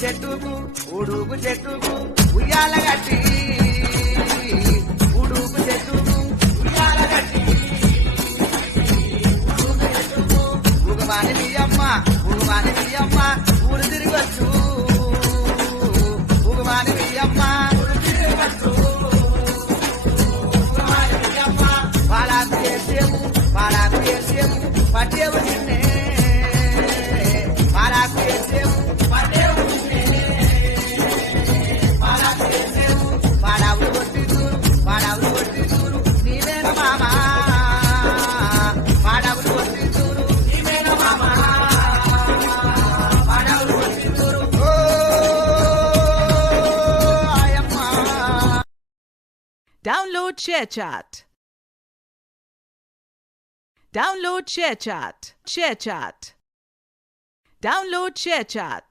చెట్టుకు ఉయ్యాల గట్టి ఉడుపు చెట్టుకు ఉయ్యాల గట్టి ఉగమాని మీ అమ్మ ఊరు తిరిగొచ్చు ఉగమాని మీ అమ్మ ఊరు తిరిగొచ్చు పాలాకు చేసేము పట్టేవు నిన్నే పాలాకు చేసేము పట్టేవు నిన్నే పాలాకు చేసేము పాడావులు కొట్టి చూరు నీవేన మామా పాడావులు కొట్టి చూరు నీవేన మామా పాడావులు కొట్టి చూరు ఓ ఆయమ్మ. Download ShareChat. Download ShareChat. Download ShareChat.